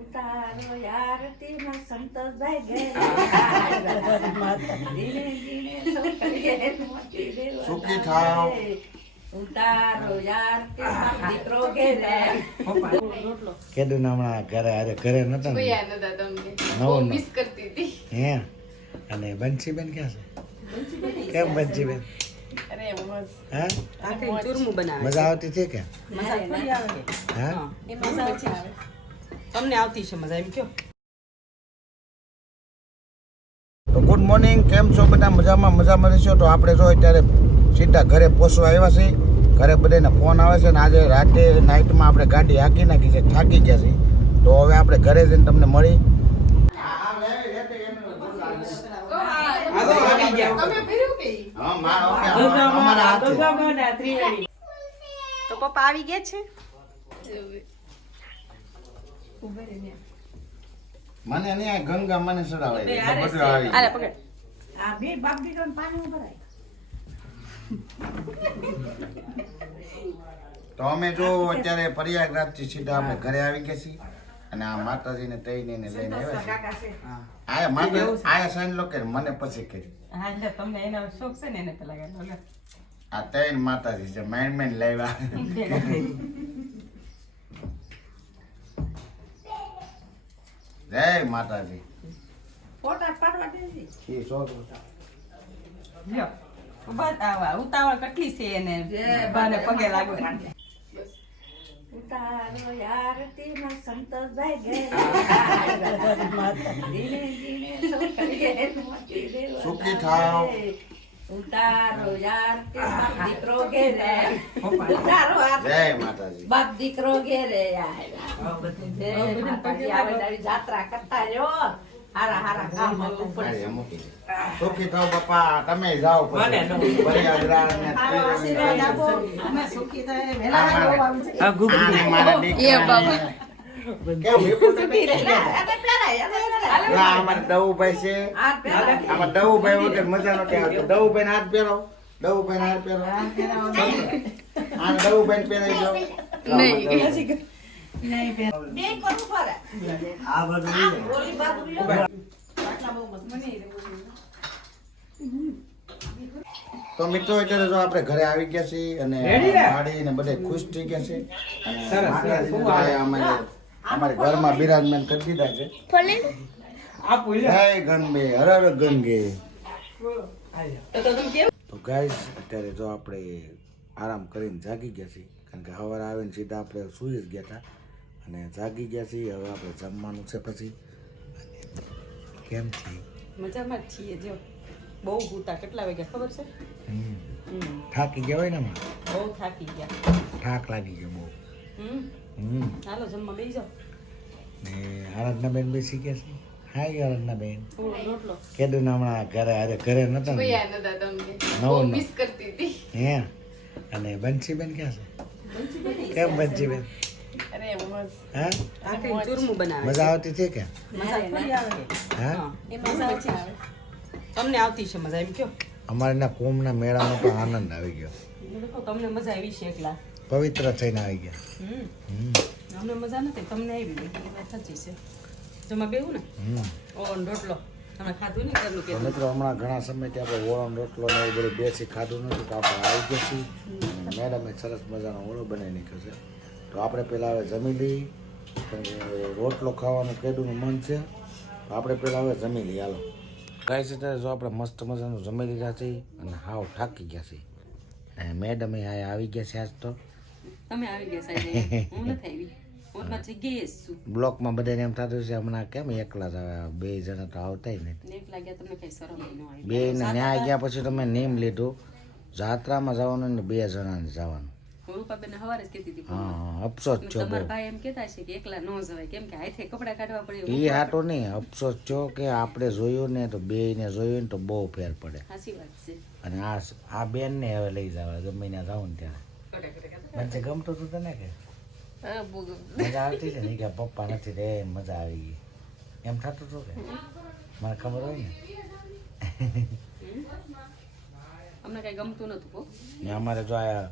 ઉતારો યાર તેમાં સંતોષભાઈ ગયા સુખી થાવ ઉતારો યાર તેમાં દીકરો ગયા કેદું હમણાં ઘરે નતા ને નવો મિસ કરતી હતી હે અને બંસીબેન ક્યાં છે કેમ બંસીબેન મજા આવતી છે કે તમને આવતી છે મજા એમ કયો. તો ગુડ મોર્નિંગ, કેમ છો બધા? મજામાં રહેશો. તો આપણે જો અત્યારે સીધા ઘરે પહોંચવા આવ્યા છીએ. ઘરે બધાને ફોન આવે છે ને આજે રાતે નાઇટમાં આપણે ગાડી હાંકી નાખી છે, થાકી ગયા છીએ. તો હવે આપણે ઘરે જઈને તમને મળી. તો પપ્પા આવી ગયા છે. મને નહીં ગંગા મને ચડાવે આ બે બાપ દીકરાને પાણી ભરાય. તો અમે જો અત્યારે પ્રયાગરાજ થી સીધા આપણે ઘરે આવી ગયા છીએ અને આ માતાજીને તઈને લઈને આવ્યા છે. આયા માતા આયા સાઈન લોકો મને પછી કરી તમને એનો શોખ છે ને એને પેલા ગાલો આ તૈન માતાજી છે મેન લાવ્યા. જય માતાજી. ફોટા પાડવા દેજે. ઈ સો લ્યો ઉતાવળ કેટલી છે એને બાને પગે લાગો. ઉતારો યાર તેમાં સંતોષભાઈ ગયા સુખી થાવ ઉતારો યાર તેમાં દીકરો ઘેરે ઉતારો જય માતાજી. બાપ દીકરો ઘેરે આવે જાત્રા કરતા રહ્યો. હારા કામ સુખી થાવ બાપા. તમે જાઓ પ્રયાગરાજ ને અમે સુખી થાય અમારે દવુભાઈ છે. આમાં દવુભાઈ વગર મજા નથી આવતી. દવુભાઈ ને હાથ પહેરો, દવુભાઈ ને હાથ પહેરો. આ દવુભાઈ ને પહેરાઈ જાઓ. તો મિત્રો અત્યારે જો આપણે ઘરે આવી ગયા છીએ અને ગાડી ને બધે ખુશ થઈ ગયા છે અને અમારે ઘરમાં બિરાજમાન કરી દીધા છે. જય ગણબે, હર હર ગંગે. તો ગાઈસ અત્યારે જો આપણે આરામ કરીને જાગી ગયા છીએ કારણ કે સવારે આવીને સીધા આપણે સુઈ જ ગયા હતા અને જાગી ગયા છીએ. હવે આપણે જમવાનું છે પછી. કેમ છે? મજામાં જ છીએ. જો બહુ ભૂતા કેટલા વાગ્યા ખબર છે? થાકી ગયા હોય ને બહુ થાકી ગયા, થાક લાગી ગયો બહુ. હાલો જમવા બેસી જાઓ. ને આરાધના બેન બેસી ગયા છે. હાય આરાધના બેન. રોટલો કેદું હમણાં ઘરે નતા ને નવો મિસ કરતી હતી હે. અને બંસીબેન ક્યાં છે? કેમ બંસીબેન? હા ચૂરમું બનાવે. મજા આવતી છે કે હા? તમને આવતી છે મજા એમ કયો. અમારે ના કોમના મેળાનો તો આનંદ આવી ગયો. તમને મજા આવી છે એકલા પવિત્ર થઈને આવી ગયા. અમને મજા નથી, તમને આવી ગઈ. સાચી છે. જમા બેવું ને ઓન રોટલો તમે ખાધું ને ઘરનું કે મિત્રો હમણાં ઘણા સમયથી આપણે ઓળણ રોટલો ને એવું બધું બેસી ખાધું નથી તો આપણે આવી ગયા છીએ. મેડમે સરસ મજાનો ઓળો બનાવી નાખ્યો છે. તો આપણે પહેલાં હવે જમી લઈએ. રોટલો ખાવાનું કેદુંનું મન છે તો આપણે પહેલાં હવે જમી લઈએ. હાલો કાંઈ છે ત્યારે જો આપણે મસ્ત મજાનું જમી લીધા છીએ અને હાવ થાકી ગયા છીએ. અને મેડમે આવી ગયા છે આજ તો. તમે આવી ગયા સાહેબ, હું નથી આવી. હું જગ્યાએ છું. બ્લોકમાં બધાને એમ થતું છે હમણાં કેમ એકલા જ આવ્યા, 2 જણા તો આવતા નથી. એકલા ગયા તમને કઈ શરમ ન આવી. 2 ને ન્યાય ગયા પછી તમે નેમ લીધું જાત્રામાં જવાનું ને 2 જણાને જવાનું. રૂપાબેન હવારે જ કહેતી હતી. હા અફસોસ છો બહુ. તમારા ભાઈ એમ કહેતા છે કે એકલા ન જવાય કેમ કે હાથે કપડા કાઢવા પડે. એ હાટો નહીં અફસોસ છો કે આપણે જોયું ને તો 2 ને જોયું ને તો બહુ ફેર પડે. સાચી વાત છે. અને આ બેન ને હવે લઈ જવા ગમે ત્યાં જાવ ને ત્યારે મને ગમતું હતું તને કે મજા આવતી છે ને કે પપ્પા નથી રે મજા આવી ગઈ એમ થતું હતું કે મને ખબર હોય ને. અમને કઈ ગમતું નતું. ને અમારે જો આ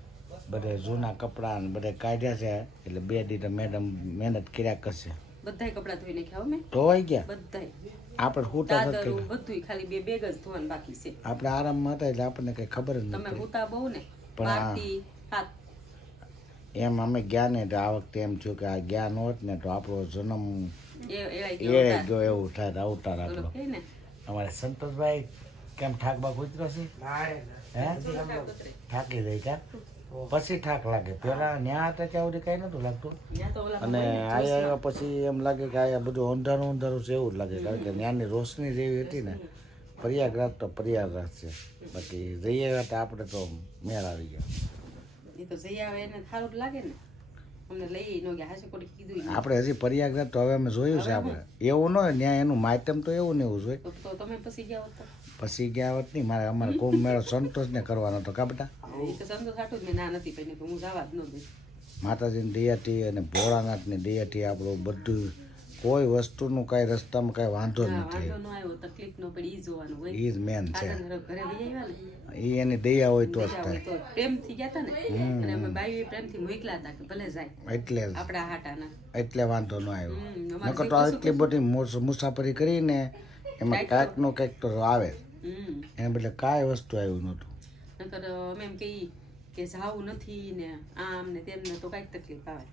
બધે જૂના કપડાં ને બધે કાઢ્યા છે એટલે 2 દી તો મેડમ મહેનત કર્યા કરશે. બધાય કપડાં ધોઈ નાખ્યા હો મેં, ધોવાઈ ગયા બધાય. આપણે હુતા હતા ચાદરું બધુંય, ખાલી 2 બેગ જ ધોવાનું બાકી છે. આપણે આરામમાં હતા એટલે આપણને કઈ ખબર જ તમે નથી. હુતા બહુ ને, પણ આ- 12 થી 7. એમ અમે ગયા ને તો આ વખતે એમ થયું કે આ ગયા ન હોત ને તો આપણો જન્મ એળાઈ એ ગયો એવું થાય અવતાર ઓલો આપણો. કહે ને, અમારે સંતોષભાઈ કેમ ઠાકબા ગુજરો છે હે થાકી જાય કા પછી થાક લાગે પેલા ન્યા હતા ત્યાં સુધી કઈ નતું લાગતું ત્યાં તો ઓલા અને આયા આવ્યા પછી એમ લાગે કે આયા બધું અંધારું અંધારું છે એવું જ લાગે કારણ કે ત્યાંની રોશની જેવી હતી ને. પ્રયાગરાજ તો પ્રયાગરાજ છે બાકી જઈએ આવ્યા તો આપણે તો મેળ આવી ગયા. એ તો જઈ આવે એને સારું જ લાગે ને, અમને લઈ ન ગયા, હાચે કોડી કીધું ય આપણે હજી પ્રયાગરાજ તો હવે અમે જોયું છે આપણે એવું ન હોય ત્યાં એનું માધ્યમ તો એવું ને એવું જોઈએ. નહીં. તો તમે પછી ગયા હોત તો પછી ગયા હોત નહીં મારે અમારે કુંભ મેળો સંતોષને કરવાનો હતો કા બેટા. એ તો સંતોષ હાટું જ મેં ના નથી પડી, હું જવા જ ન દઈ. માતાજીની દયાથી અને ભોળાનાથની દયાથી આપણું બધું કોઈ વસ્તુનું કાંઈ રસ્તામાં કાંઈ વાંધો જ નથી. વાંધો ન આવ્યો, તકલીફ ન પડી, ઈ જોવાનું હોય. એ જ મેન છે. સાધન ઘરે વહી આવ્યા ને, એ એની દયા હોય તો જ બીજા થાય. હોય તો પ્રેમથી ગયા હતા ને, અને અમે બાઈ પ્રેમથી મોકલા હતા કે ભલે જાય એટલે જ આપણા હાટાના. એટલે વાંધો ન આવ્યો. અમારે નકર તો એટલી બધી મુસાફરી કરીને એમાં કાંઈક નો કંઈક તો આવે એને બદલે કાંઈ વસ્તુ આવ્યું નહોતું. નકર અમે એમ કહીએ કે જાવું નથી ને આમ ને તેમ ને તો કાંઈક તકલીફ આવે.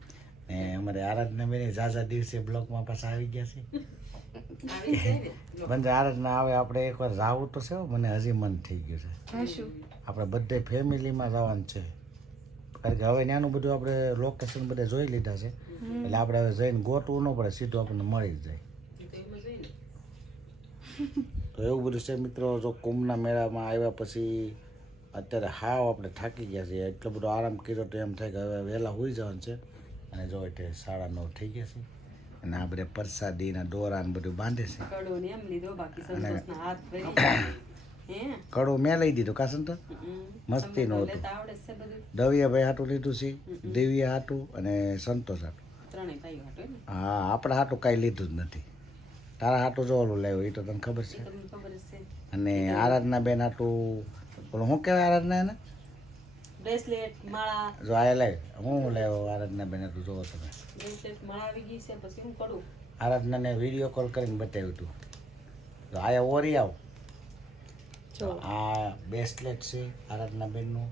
ને અમારે આરાધના બેન ઝાઝા દિવસે બ્લોકમાં પાછા આવી ગયા છે. આવી જાય ને. બંધ આરાધના આવે આપણે એકવાર જાવું તો છે હો, મને હજી મન થઈ ગયું છે. આપણે બધે ફેમિલીમાં જવાનું છે કારણ કે હવે ત્યાંનું બધું આપણે લોકેશન બધે જોઈ લીધા છે એટલે આપણે હવે જઈને ગોતવું ન પડે, સીધું આપણને મળી જ જાય. તો એમ જ હોય ને. તો એવું બધું છે મિત્રો. જો કુંભના મેળામાં આવ્યા પછી અત્યારે હાવ આપણે થાકી ગયા છીએ, એટલો બધો આરામ કર્યો તો એમ થાય કે હવે વહેલા હોઈ જવાનું છે. અને જો એટલે 9:30 થઈ ગયા છે અને આ બધે પરસાદી ને દોરા ને બધું બાંધે છે. કડો ને એમ લીધો, બાકી સંતોષના હાથ ભરી. હે કડો મેં લઈ દીધું કાસન તો મસ્તી નો હતું. લેતા આવડે છે બધું. દવિયાભાઈ હાટું લીધું છે, દેવિયા હાટું અને સંતોષ હાટું. ત્રણેય ભાઈઓ હાટુ ને. હા આપણા હાટું કાંઈ લીધું જ નથી. તારા હાટું જો ઓલું લાવ્યું એ તો તને ખબર છે. એ તમને ખબર જ છે. અને આરાધના બેન હાટું ઓલું શું કહેવાય આરાધના એને બ્રેસલેટ, માળા. જો આ લાવ હું લાવ્યો આરાધના બેન હાટું જોવો તમે. બ્રેસલેટ, માળા આવી ગઈ છે, પછી હું કરું. આરાધનાને વિડીયો કોલ કરીને બતાવ્યું હતું. તો આયા ઓરી આવ જો આ બ્રેસલેટ છે આરાધના બેનનું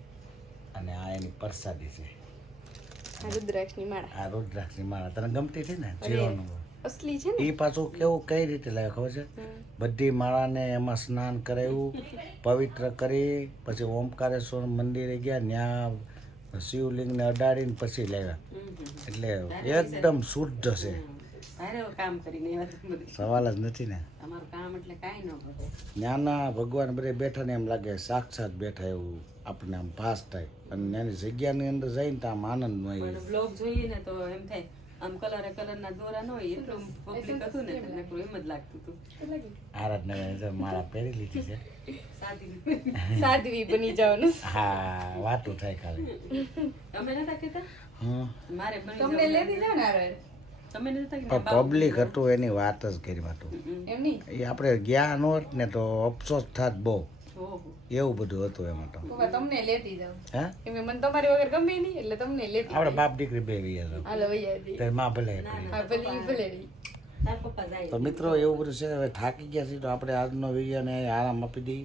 અને આ એની પરસાદી છે. રુદ્રાક્ષની માળા આ રુદ્રાક્ષની માળા તને ગમતી હતી ને જીરોનું અસલી છે ને. એ પાછું કેવું કઈ રીતે લાવે ખબર છે? બધી માળાને એમાં સ્નાન કરાવ્યું, પવિત્ર કરી પછી ઓમકારેશ્વર મંદિરે ગયા, ત્યાં શિવલિંગને અડાડીને પછી લાવ્યા. એટલે એકદમ શુદ્ધ છે, ભારે કામ કરીને એવા તો બધી. સવાલ જ નથી ને. તમારું કામ એટલે કાંઈ ન કરે. ત્યાંના ભગવાન બધે બેઠા ને એમ લાગે સાક્ષાત બેઠા એવું આપણને આમ ભાસ થાય. અને ત્યાંની જગ્યાની અંદર જઈને તો આમ આનંદમય. પણ બ્લોગ જોઈએ ને તો એમ થાય આમ કલરના દોરા ન હોય એટલું પબ્લિક હતું ને તમને કોઈ એમ જ લાગતું હતું. આરાધના માળા પહેરી લીધી છે. સાદી સાધ્વી બની જવાનું. હા વાતું થાય ખાલી. તમે નતા કહેતા હમ મારે બની તમને જવું. લેતી જાવ ને આરે. તમે નતા પણ કહેતા પબ્લિક હતું એની વાત જ કરી હતું. એમ નહીં. એ આપણે ગયા ન હોત ને તો અફસોસ થાત બહુ. ઓહો. એવું બધું હતું એમાં તો. પપ્પા તમને લેતી જાવ. હે કેમ કે મને તમારી વગર ગમે નહીં એટલે તમને લેતી. આપણે બાપ દીકરી બે ગયા હતા. હાલો વૈયા તો માં ભલે આપણી. હા ભલે ઈ ભલે રહી. તાર પપ્પા જાય. તો મિત્રો એવું બધું છે. હવે થાકી ગયા છીએ તો આપણે આજનો વિડીયોને આરામ આપી દઈ.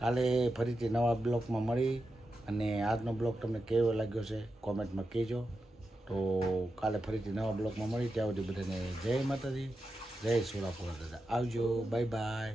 કાલે ફરીથી નવા બ્લોગમાં મળી. અને આજનો બ્લોગ તમને કેવો લાગ્યો છે કોમેન્ટમાં કહેજો. તો કાલે ફરીથી નવા બ્લોગમાં મળી. ત્યાં સુધી બધાને જય માતાજી, જય સોલાપુરા દાદા. આવજો, બાય બાય.